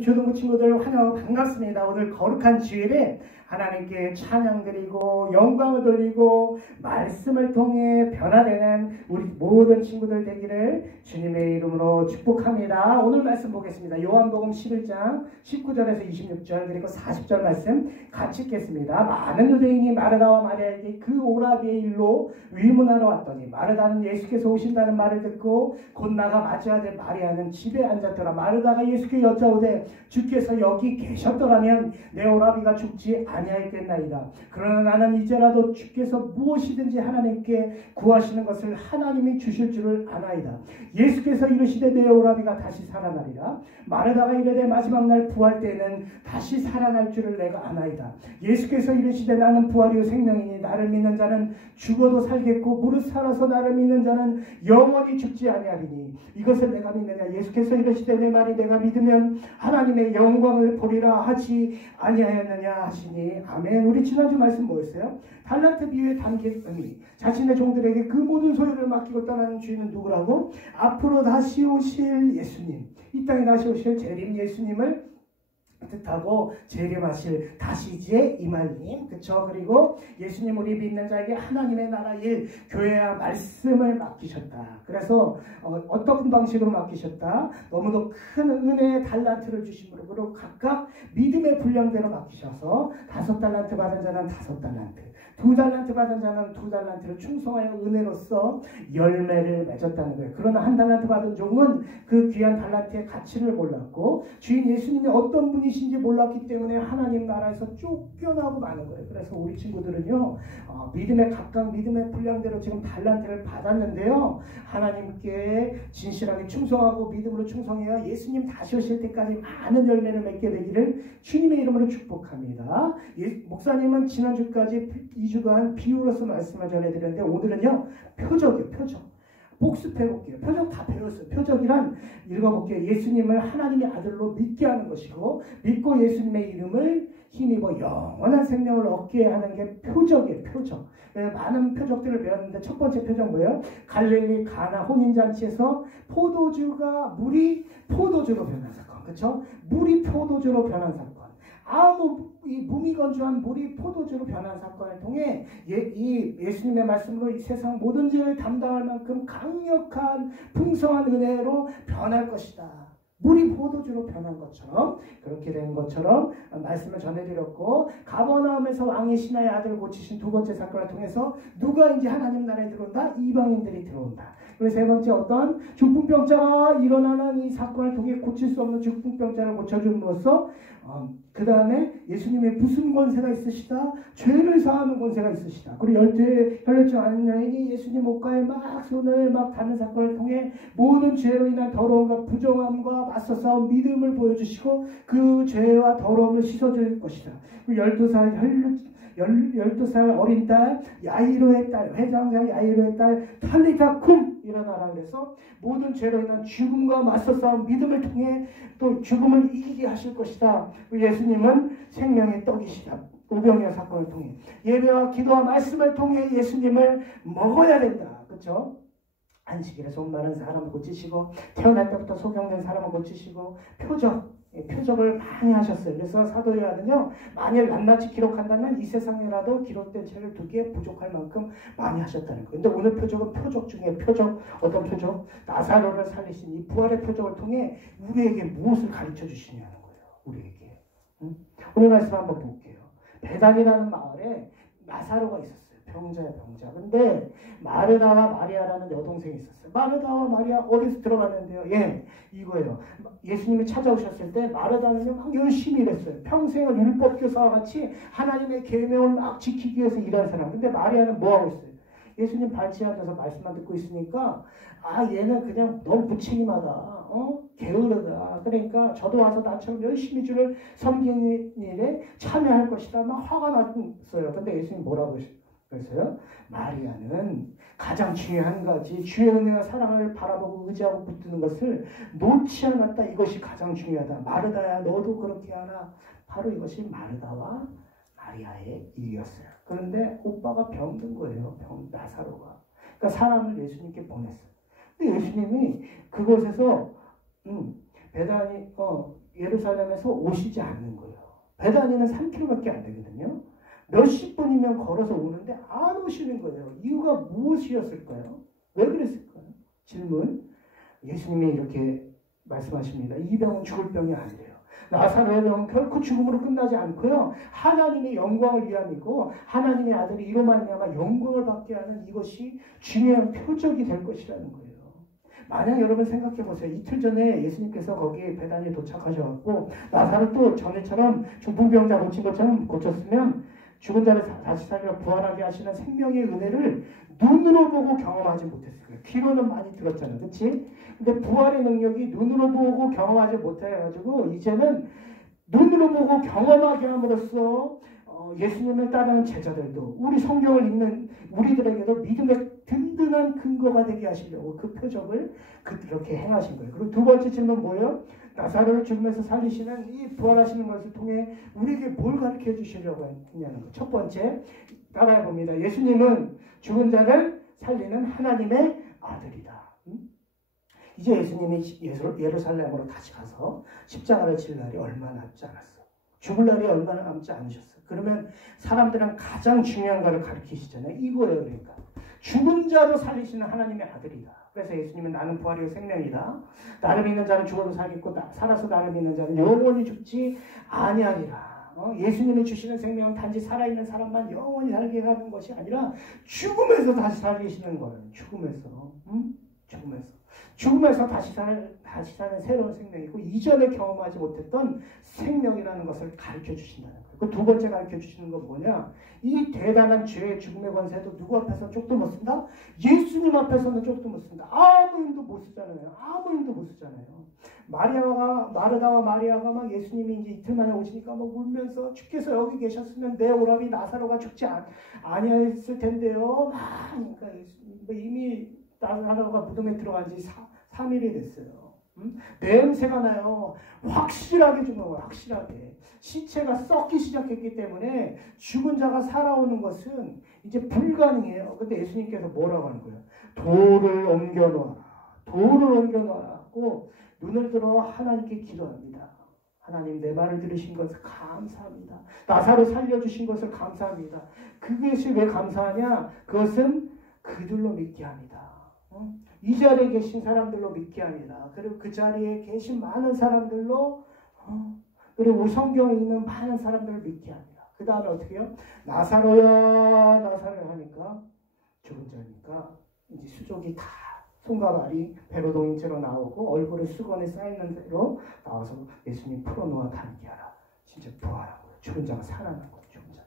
초등부 친구들 환영하고 반갑습니다. 오늘 거룩한 주일에 하나님께 찬양드리고 영광을 돌리고 말씀을 통해 변화되는 우리 모든 친구들 되기를 주님의 이름으로 축복합니다. 오늘 말씀 보겠습니다. 요한복음 11장 19절에서 26절 그리고 40절 말씀 같이 읽겠습니다. 많은 유대인이 마르다와 마리아에게 그 오라비의 일로 위문하러 왔더니 마르다는 예수께서 오신다는 말을 듣고 곧 나가 맞이하되 마리아는 집에 앉았더라. 마르다가 예수께 여짜오되 주께서 여기 계셨더라면 내 오라비가 죽지 아니하였겠나이다. 그러나 나는 이제라도 주께서 무엇이든지 하나님께 구하시는 것을 하나님이 주실 줄을 아나이다. 예수께서 이르시되 내 오라비가 다시 살아나리라. 마르다가 이르되 마지막 날 부활 때에는 다시 살아날 줄을 내가 아나이다. 예수께서 이르시되 나는 부활이요 생명이니 나를 믿는 자는 죽어도 살겠고 무릇 살아서 나를 믿는 자는 영원히 죽지 아니하리니 이것을 내가 믿느냐. 예수께서 이르시되 내 말이 내가 믿으면 하나님의 영광을 보리라 하지 아니하였느냐 하시니 아멘. 우리 지난주 말씀 뭐였어요? 달란트 비유에 담긴 의미. 자신의 종들에게 그 모든 소유를 맡기고 떠나는 주인은 누구라고? 앞으로 다시 오실 예수님, 이 땅에 다시 오실 재림 예수님을 뜻하고 재림하실 다시제 이말님, 그쵸? 그리고 예수님 우리 믿는 자에게 하나님의 나라 일, 교회와 말씀을 맡기셨다. 그래서 어떤 방식으로 맡기셨다? 너무도 큰 은혜의 달란트를 주심으로 그리고 각각 믿음의 분량대로 맡기셔서 5달란트 받은 자는 5달란트, 2달란트 받은 자는 2달란트를 충성하여 은혜로서 열매를 맺었다는 거예요. 그러나 1달란트 받은 종은 그 귀한 달란트의 가치를 몰랐고 주인 예수님이 어떤 분이신지 몰랐기 때문에 하나님 나라에서 쫓겨나고 마는 거예요. 그래서 우리 친구들은요, 믿음의 각각 믿음의 분량대로 지금 달란트를 받았는데요, 하나님께 진실하게 충성하고 믿음으로 충성해야 예수님 다시 오실 때까지 많은 열매를 맺게 되기를 주님의 이름으로 축복합니다. 목사님은 지난주까지 2주간 비유로서 말씀을 전해드렸는데 오늘은요, 표적이에요. 표적. 복습해볼게요. 표적 다 배웠어요. 표적이란 읽어볼게요. 예수님을 하나님의 아들로 믿게 하는 것이고 믿고 예수님의 이름을 힘입어 영원한 생명을 얻게 하는 게 표적이에요. 표적. 많은 표적들을 배웠는데 첫 번째 표적 뭐예요? 갈릴리 가나 혼인잔치에서 물이 포도주로 변한 사건. 그렇죠? 물이 포도주로 변한 사건. 이 무미건조한 물이 포도주로 변한 사건을 통해 이 예수님의 말씀으로 이 세상 모든 죄를 담당할 만큼 강력한 풍성한 은혜로 변할 것이다. 물이 포도주로 변한 것처럼 그렇게 된 것처럼 말씀을 전해드렸고, 가버나움에서 왕이 신하의 아들을 고치신 두 번째 사건을 통해서 누가 이제 하나님 나라에 들어온다? 이방인들이 들어온다. 그리고 세 번째 어떤 중풍병자가 일어나는 이 사건을 통해 고칠 수 없는 중풍병자를 고쳐줌으로써 그 다음에 예수님의 무슨 권세가 있으시다? 죄를 사하는 권세가 있으시다. 그리고 12의 혈루증 앓는 여인이 예수님 옷가에 막 손을 막 닿는 사건을 통해 모든 죄로 인한 더러움과 부정함과 맞서 싸운 믿음을 보여주시고 그 죄와 더러움을 씻어줄 것이다. 그리고 12살 어린 딸 야이로의 딸, 회장장 야이로의 딸 탈리타 쿰 일어나라 그래서 모든 죄로 인한 죽음과 맞서 싸운 믿음을 통해 또 죽음을 이기게 하실 것이다. 예수님은 생명의 떡이시다. 오병이어 사건을 통해 예배와 기도와 말씀을 통해 예수님을 먹어야 된다. 그렇죠? 안식일에 속 마른 사람을 고치시고 태어날 때부터 소경된 사람을 고치시고 표적을 많이 하셨어요. 그래서 사도 요한은요, 만일 낱낱이 기록한다면 이 세상에라도 기록된 책을 2개 부족할 만큼 많이 하셨다는 거예요. 근데 오늘 표적은 표적 중에 표적. 어떤 표적? 나사로를 살리신 이 부활의 표적을 통해 우리에게 무엇을 가르쳐 주시냐는 거예요. 우리에게. 오늘 말씀 한번 볼게요. 베단이라는 마을에 나사로가 있었어요. 병자야 병자. 근데 마르다와 마리아라는 여동생이 있었어요. 마르다와 마리아 어디서 들어갔는데요? 예, 이거예요. 예수님이 찾아오셨을 때 마르다는 막 열심히 일했어요. 평생을 율법교사와 같이 하나님의 계명을 막 지키기 위해서 일한 사람. 근데 마리아는 뭐하고 있어요? 예수님 발치에 앉아서 말씀만 듣고 있으니까 얘는 그냥 너무 무책임하다. 게으르다. 그러니까 저도 와서 나처럼 열심히 주를 섬기는 일에 참여할 것이다. 막 화가 났어요. 근데 예수님 뭐라고 그랬어요? 마리아는 가장 중요한 가지 주의 은혜와 사랑을 바라보고 의지하고 붙드는 것을 놓지 않았다. 이것이 가장 중요하다. 마르다야 너도 그렇게 하라. 바로 이것이 마르다와 마리아의 일이었어요. 그런데 오빠가 병든 거예요. 나사로가. 그러니까 사람을 예수님께 보냈어요. 근데 예수님이 그곳에서 베다니 예루살렘에서 오시지 않는 거예요. 베다니는 3km밖에 안 되거든요. 몇십 분이면 걸어서 오는데 안 오시는 거예요. 이유가 무엇이었을까요? 왜 그랬을까요? 질문. 예수님이 이렇게 말씀하십니다. 이 병은 죽을 병이 아니래요. 나사로의 병은 결코 죽음으로 끝나지 않고요. 하나님의 영광을 위함이고 하나님의 아들이 이로 말미암아 영광을 받게 하는 이것이 중요한 표적이 될 것이라는 거예요. 만약 여러분 생각해 보세요. 이틀 전에 예수님께서 거기 베단에 도착하셔갖고 나사로 또 전에처럼 중풍병자 고친 것처럼 고쳤으면 죽은 자를 다시 살려 부활하게 하시는 생명의 은혜를 눈으로 보고 경험하지 못했을 거예요. 귀로는 많이 들었잖아요. 그렇지? 근데 부활의 능력이 눈으로 보고 경험하지 못해가지고 이제는 눈으로 보고 경험하게 함으로써 예수님을 따르는 제자들도 우리 성경을 읽는 우리들에게도 믿음의 든든한 근거가 되게 하시려고 그 표적을 그렇게 행하신 거예요. 그리고 두 번째 질문 뭐예요? 나사로를 죽음에서 살리시는 이 부활하시는 것을 통해 우리에게 뭘 가르쳐 주시려고 했냐는 거. 첫 번째 따라해 봅니다. 예수님은 죽은 자를 살리는 하나님의 아들이다. 이제 예수님이 예루살렘으로 다시 가서 십자가를 칠 날이 얼마 남지 않았어. 죽을 날이 얼마나 남지 않으셨어. 그러면 사람들은 가장 중요한 것을 가르치시잖아요. 이거예요. 그러니까 죽은 자도 살리시는 하나님의 아들이다. 그래서 예수님은 나는 부활이요 생명이다. 나를 믿는 자는 죽어도 살겠고 살아서 나를 믿는 자는 영원히 죽지 아니하리라. 예수님이 주시는 생명은 단지 살아있는 사람만 영원히 살게 하는 것이 아니라 죽음에서 다시 살리시는 거예요. 죽음에서 다시 사는 새로운 생명이고 이전에 경험하지 못했던 생명이라는 것을 가르쳐 주신다는 거예요. 그 두 번째 가르쳐 주시는 건 뭐냐? 이 대단한 죄의 죽음의 권세도 누구 앞에서는 쪽도 못 쓴다? 예수님 앞에서는 쪽도 못 쓴다. 아무 힘도 못 쓰잖아요. 마르다와 마리아가 막 예수님이 이제 이틀 만에 오시니까 막 울면서 주께서 여기 계셨으면 내 오라비 나사로가 죽지 아니했을 텐데요. 그러니까 이미 나사로가 무덤에 들어간 지 3일이 됐어요. 냄새가 나요. 확실하게 죽은 거예요. 확실하게. 시체가 썩기 시작했기 때문에 죽은 자가 살아오는 것은 이제 불가능해요. 근데 예수님께서 뭐라고 하는 거예요? 돌을 옮겨놓아라 하고 눈을 들어 하나님께 기도합니다. 하나님 내 말을 들으신 것을 감사합니다. 나사로 살려주신 것을 감사합니다. 그것이 왜 감사하냐? 그것은 그들로 믿게 합니다. 이 자리에 계신 사람들로 믿게 합니다. 그리고 그 자리에 계신 많은 사람들로 그리고 성경에 있는 많은 사람들을 믿게 합니다. 그 다음에 어떻게 해요? 나사로야 하니까 죽은 자니까 이제 수족이 다 손과 발이 배로 동인채로 나오고 얼굴에 수건에 쌓이는 대로 나와서 예수님 풀어놓아 담기하라. 진짜 부활한 거예요. 죽은 자가 살아난 거예요. 죽은 자.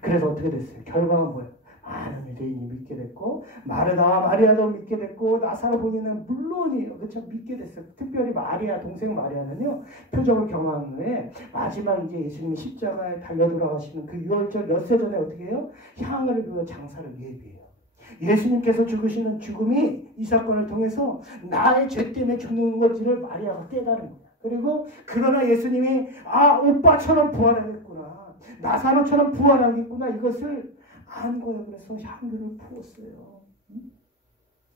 그래서 어떻게 됐어요? 결과는 뭐예요? 많은 유대인이 믿게 됐고 마르다와 마리아도 믿게 됐고 나사로 본인은 물론이에요. 그렇죠? 믿게 됐어요. 특별히 마리아 동생 마리아는요 표적을 경험한 후에 마지막 이제 예수님이 십자가에 달려 돌아가시는 그 유월절 엿새 전에 어떻게 해요? 향을 비워 장사를 예비해요. 예수님께서 죽으시는 죽음이 이 사건을 통해서 나의 죄 때문에 죽는 것을 마리아가 깨달은 거야. 그리고 그러나 예수님이 오빠처럼 부활하겠구나. 나사로처럼 부활하겠구나. 이것을 안 거예요. 그래서 향기를 부었어요.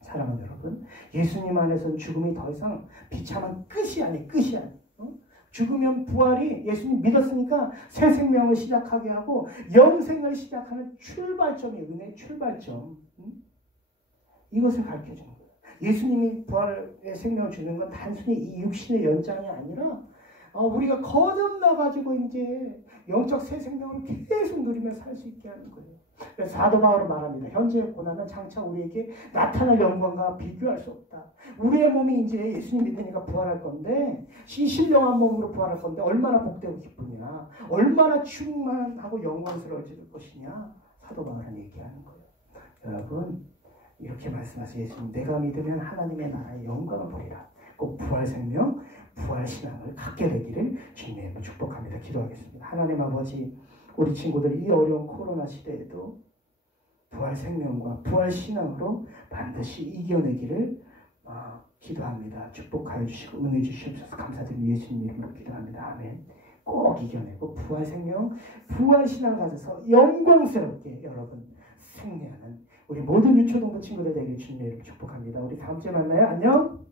사랑하는 여러분, 예수님 안에서는 죽음이 더 이상 비참한 끝이 아니에요. 죽으면 부활이 예수님 믿었으니까 새 생명을 시작하게 하고 영생을 시작하는 출발점이에요. 은혜의 출발점. 이것을 가르쳐주는 거예요. 예수님이 부활의 생명을 주는 건 단순히 이 육신의 연장이 아니라 우리가 거듭나가지고 이제 영적 새 생명을 계속 누리며 살 수 있게 하는 거예요. 그래서 사도 바울은 말합니다. 현재의 고난은 장차 우리에게 나타날 영광과 비교할 수 없다. 우리의 몸이 이제 예수님 믿으니까 부활할 건데 신령한 몸으로 부활할 건데 얼마나 복되고 기쁘냐. 얼마나 충만하고 영광스러워질 것이냐. 사도 바울은 얘기하는 거예요. 여러분 이렇게 말씀하세요. 예수님 내가 믿으면 하나님의 나라의 영광을 보리라. 꼭 부활 생명, 부활 신앙을 갖게 되기를 주님의 축복합니다. 기도하겠습니다. 하나님 아버지 우리 친구들이 이 어려운 코로나 시대에도 부활 생명과 부활 신앙으로 반드시 이겨내기를 기도합니다. 축복하여 주시고 은혜 주시옵소서. 감사드리며 예수님 이름으로 기도합니다. 아멘. 꼭 이겨내고 부활 생명, 부활 신앙 가져서 영광스럽게 여러분 승리하는 우리 모든 유초동부 친구들 되길 주님의 이름으로 축복합니다. 우리 다음 주에 만나요. 안녕.